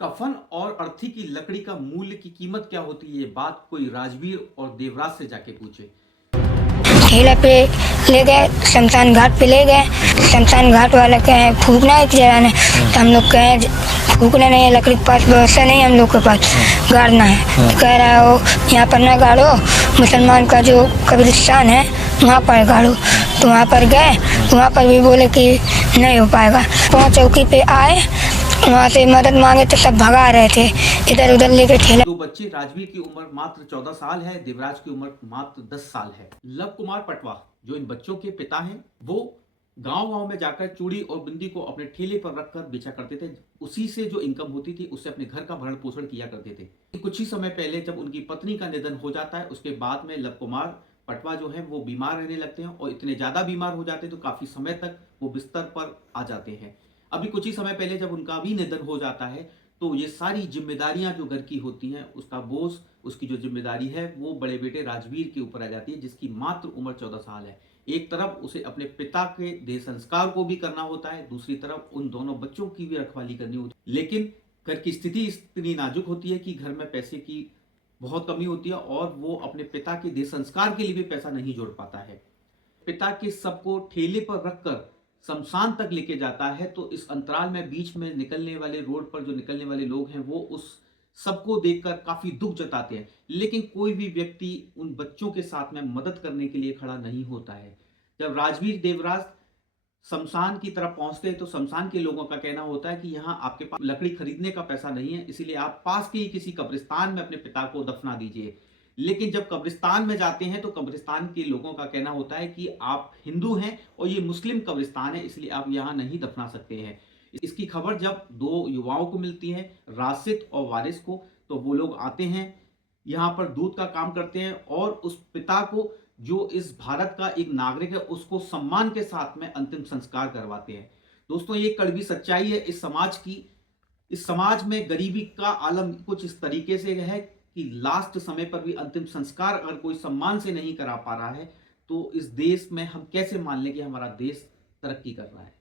कफन और अर्थी की लकड़ी का मूल्य की कीमत क्या होती है, ये बात कोई राजवीर और देवराज से जाके पूछे। ठेला पे ले गए, शमशान घाट पे ले गए। शमशान घाट वाला कहे फूकना है जलाना है, तो हम लोग कहे फूकना नहीं है, लकड़ी के पास व्यवस्था नहीं है हम लोग के पास, गाड़ना है। तो कह रहा हो यहाँ पर ना गाड़ो, मुसलमान का जो कब्रिस्तान है वहाँ पर गाड़ो। तो वहाँ पर गए, तो वहाँ पर भी बोले कि नहीं हो पाएगा। 5 चौकी पे आए, वहाँ से मदद मांगे तो सब भगा रहे थे, इधर उधर लेके ठेला। दो बच्चे, राजवीर की उम्र मात्र 14 साल है, देवराज की उम्र मात्र 10 साल है। लव कुमार पटवा जो इन बच्चों के पिता हैं, वो गांव-गांव में जाकर चूड़ी और बिंदी को अपने ठेले पर रखकर बेचा करते थे। उसी से जो इनकम होती थी उससे अपने घर का भरण पोषण किया करते थे। कुछ ही समय पहले जब उनकी पत्नी का निधन हो जाता है, उसके बाद में लव कुमार पटवा जो है वो बीमार रहने लगते हैं और इतने ज्यादा बीमार हो जाते हैं तो काफी समय तक वो बिस्तर पर आ जाते हैं। अभी कुछ ही समय पहले जब उनका भी निधन हो जाता है तो ये सारी जिम्मेदारियां जो घर की होती हैं, उसका बोझ, उसकी जो जिम्मेदारी है वो बड़े बेटे राजवीर के ऊपर आ जाती है, जिसकी मात्र उम्र 14 साल है। एक तरफ उसे अपने पिता के देह संस्कार को भी करना होता है, दूसरी तरफ उन दोनों बच्चों की भी रखवाली करनी होती है। लेकिन घर की स्थिति इतनी नाजुक होती है कि घर में पैसे की बहुत कमी होती है और वो अपने पिता के देह संस्कार के लिए भी पैसा नहीं जोड़ पाता है। पिता के शव को ठेले पर रखकर शमशान तक लेके जाता है, तो इस अंतराल में बीच में निकलने वाले रोड पर जो निकलने वाले लोग हैं वो उस सबको देखकर काफी दुख जताते हैं, लेकिन कोई भी व्यक्ति उन बच्चों के साथ में मदद करने के लिए खड़ा नहीं होता है। जब राजवीर देवराज शमशान की तरफ पहुंचते हैं तो शमशान के लोगों का कहना होता है कि यहाँ आपके पास लकड़ी खरीदने का पैसा नहीं है, इसीलिए आप पास के ही किसी कब्रिस्तान में अपने पिता को दफना दीजिए। लेकिन जब कब्रिस्तान में जाते हैं तो कब्रिस्तान के लोगों का कहना होता है कि आप हिंदू हैं और ये मुस्लिम कब्रिस्तान है, इसलिए आप यहाँ नहीं दफना सकते हैं। इसकी खबर जब दो युवाओं को मिलती है, राशिद और वारिस को, तो वो लोग आते हैं, यहाँ पर दूध का काम करते हैं और उस पिता को जो इस भारत का एक नागरिक है उसको सम्मान के साथ में अंतिम संस्कार करवाते हैं। दोस्तों, ये कड़वी सच्चाई है इस समाज की। इस समाज में गरीबी का आलम कुछ इस तरीके से है कि लास्ट समय पर भी अंतिम संस्कार अगर कोई सम्मान से नहीं करा पा रहा है तो इस देश में हम कैसे मान लें कि हमारा देश तरक्की कर रहा है।